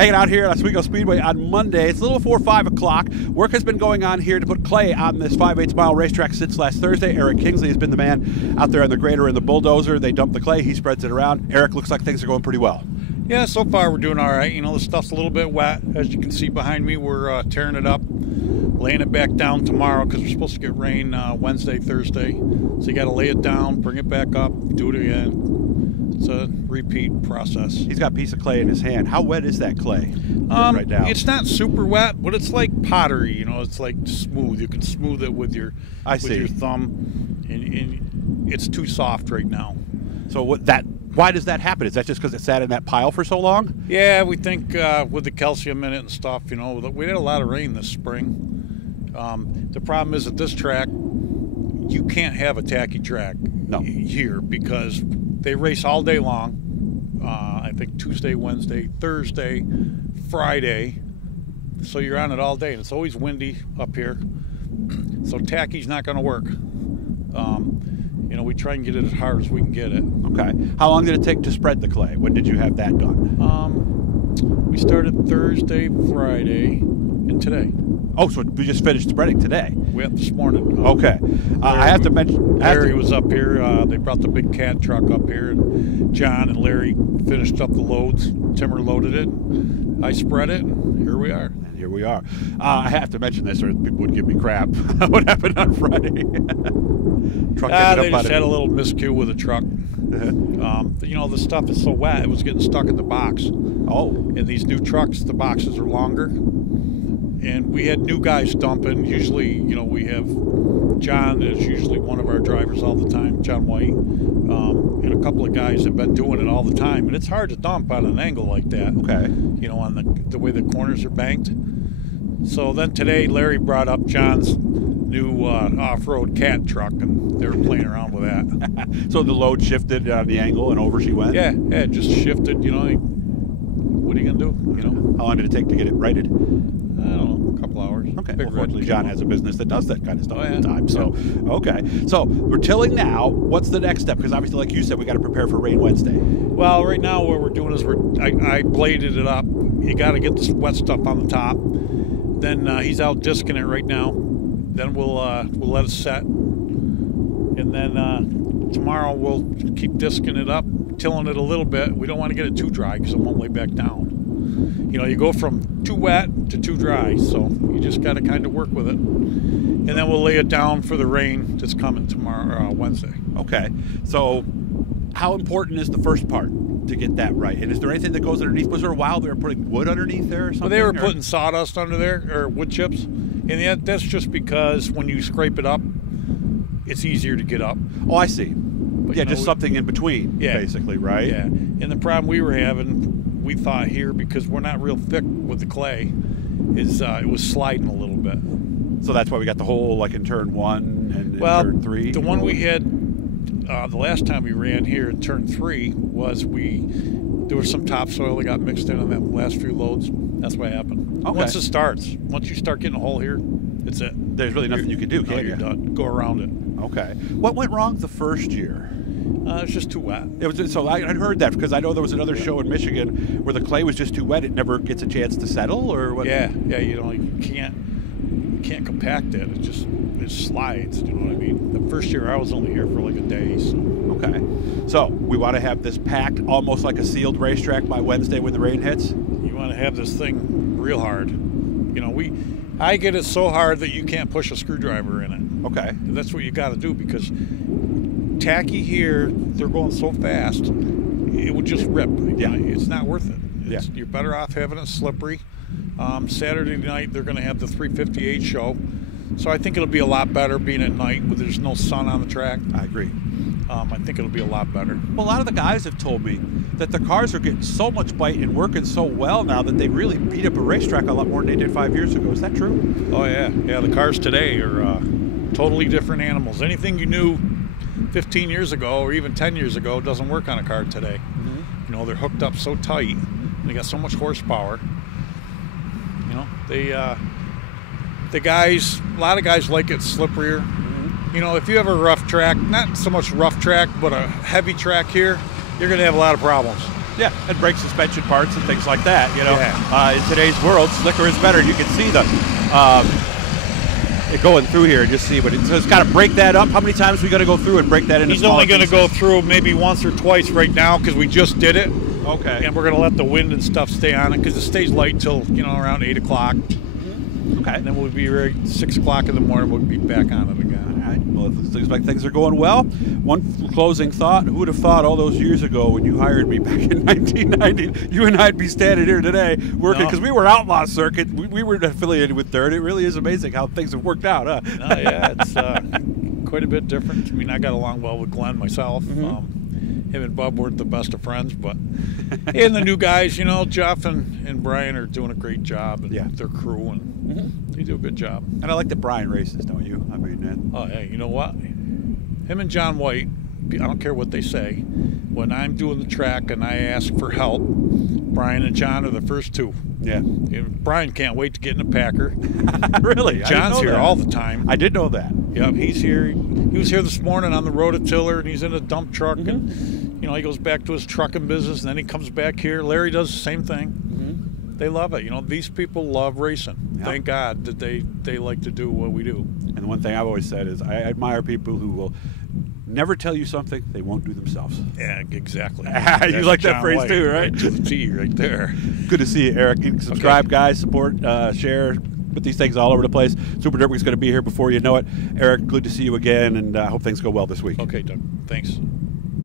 Hanging out here at Oswego Speedway on Monday. It's a little before 5 o'clock. Work has been going on here to put clay on this 5/8 mile racetrack since last Thursday. Eric Kingsley has been the man out there on the grader and the bulldozer. They dump the clay, he spreads it around. Eric, looks like things are going pretty well. Yeah, so far we're doing all right. You know, the stuff's a little bit wet. As you can see behind me, we're tearing it up, laying it back down tomorrow because we're supposed to get rain Wednesday, Thursday. So you got to lay it down, bring it back up, do it again. It's a repeat process. He's got a piece of clay in his hand. How wet is that clay right now? It's not super wet, but it's like pottery. You know, it's like smooth. You can smooth it with your your thumb, and it's too soft right now. So why does that happen? Is that just because it sat in that pile for so long? Yeah, we think with the calcium in it and stuff. You know, we had a lot of rain this spring. The problem is at this track, you can't have a tacky track here because they race all day long. I think Tuesday, Wednesday, Thursday, Friday. So you're on it all day, and it's always windy up here. So tacky's not going to work. You know, we try and get it as hard as we can get it. Okay. How long did it take to spread the clay? When did you have that done? We started Thursday, Friday, and today. Oh, so we just finished spreading today? We have this morning. Okay. I have to mention... Larry was up here. They brought the big cat truck up here, and John and Larry finished up the loads. Timmer loaded it. I spread it, and here we are. And here we are. I have to mention this, or people would give me crap. What happened on Friday? They just had a little miscue with the truck. You know, the stuff is so wet, it was getting stuck in the box. Oh. In these new trucks, the boxes are longer. And we had new guys dumping. Usually, you know, we have John is usually one of our drivers all the time, John White, and a couple of guys have been doing it all the time. And it's hard to dump on an angle like that. Okay. You know, on the way the corners are banked. So then today, Larry brought up John's new off-road cat truck, and they were playing around with that. So the load shifted on the angle, and over she went? Yeah, it just shifted. You know, what are you going to do? You know, how long did it take to get it righted? I don't know, a couple hours. Okay. Well, fortunately, John has a business that does that kind of stuff all the time. So, okay. So we're tilling now. What's the next step? Because obviously, like you said, we got to prepare for rain Wednesday. Well, right now what we're doing is I bladed it up. You got to get this wet stuff on the top. Then he's out disking it right now. Then we'll let it set, and then tomorrow we'll keep disking it up, tilling it a little bit. We don't want to get it too dry because it won't lay back down. You know, you go from too wet to too dry, so you just got to kind of work with it. And then we'll lay it down for the rain that's coming tomorrow, Wednesday. Okay. So how important is the first part to get that right? And is there anything that goes underneath? Was there a while they were putting wood underneath there or something? Well, they were putting sawdust under there, or wood chips. And that's just because when you scrape it up, it's easier to get up. Oh, I see. But, yeah, just something in between, basically, right? Yeah. And the problem we were having, we thought here, because we're not real thick with the clay, is it was sliding a little bit. So that's why we got the hole like in turn 1 and turn 3? The one we had the last time we ran here in turn 3 was there was some topsoil that got mixed in on that last few loads. That's what happened. Okay. Once it starts, once you start getting a hole here, it's it. There's really nothing you can do, can you? You're done. Go around it. Okay. What went wrong the first year? It was just too wet. So I heard that because I know there was another show in Michigan where the clay was just too wet. It never gets a chance to settle, or what? Yeah. You know, you can't compact it. It slides. You know what I mean? The first year I was only here for like a day. So. Okay. So we want to have this packed almost like a sealed racetrack by Wednesday when the rain hits. You want to have this thing real hard. You know, I get it so hard that you can't push a screwdriver in it. Okay. And that's what you got to do, because tacky here, they're going so fast, it would just rip. Yeah. It's not worth it. You're better off having it slippery. Saturday night, they're going to have the 358 show. So I think it'll be a lot better being at night where there's no sun on the track. I agree. I think it'll be a lot better. Well, a lot of the guys have told me that the cars are getting so much bite and working so well now that they really beat up a racetrack a lot more than they did 5 years ago. Is that true? Oh, yeah. Yeah, the cars today are totally different animals. Anything you knew 15 years ago or even 10 years ago doesn't work on a car today. Mm-hmm. You know, they're hooked up so tight, and they got so much horsepower. You know, a lot of guys like it slipperier. You know, if you have a rough track, not so much rough track, but a heavy track here, you're going to have a lot of problems. Yeah, and brake suspension parts and things like that. You know, Yeah. In today's world, slicker is better. You can see the it going through here and just see, but it's got to break that up. How many times we got to go through and break that into? He's only going to go through maybe once or twice right now because we just did it. Okay. And we're going to let the wind and stuff stay on it because it stays light till around 8 o'clock. Okay. And then we'll be right 6 o'clock in the morning. We'll be back on it again. All right. Well, it looks like things are going well. One closing thought: who would have thought all those years ago when you hired me back in 1990, you and I'd be standing here today working because we were outlaw circuit. We were affiliated with Dirt. It really is amazing how things have worked out, huh? No, yeah, it's quite a bit different. I mean, I got along well with Glenn myself. Him and Bub weren't the best of friends, but and the new guys, Jeff and Brian are doing a great job, and their crew, and they do a good job. And I like that Brian races, don't you? I mean, oh, yeah, you know what? Him and John White, I don't care what they say. When I'm doing the track and I ask for help, Brian and John are the first two. Yeah. And Brian can't wait to get in a Packer. Really? John's here all the time. I did know that. Yep, he's here. He was here this morning on the rototiller, and he's in a dump truck, and he goes back to his trucking business, and then he comes back here. Larry does the same thing. They love it. These people love racing. Yep. Thank God that they like to do what we do. And the one thing I've always said is I admire people who will never tell you something they won't do themselves. Yeah, exactly. You like that phrase too, right? To the T right there. Good to see you, Eric. You can subscribe, guys, support, share, put these things all over the place. Super Dirt Week's going to be here before you know it. Eric, good to see you again, and I hope things go well this week. Okay, Doug. Thanks.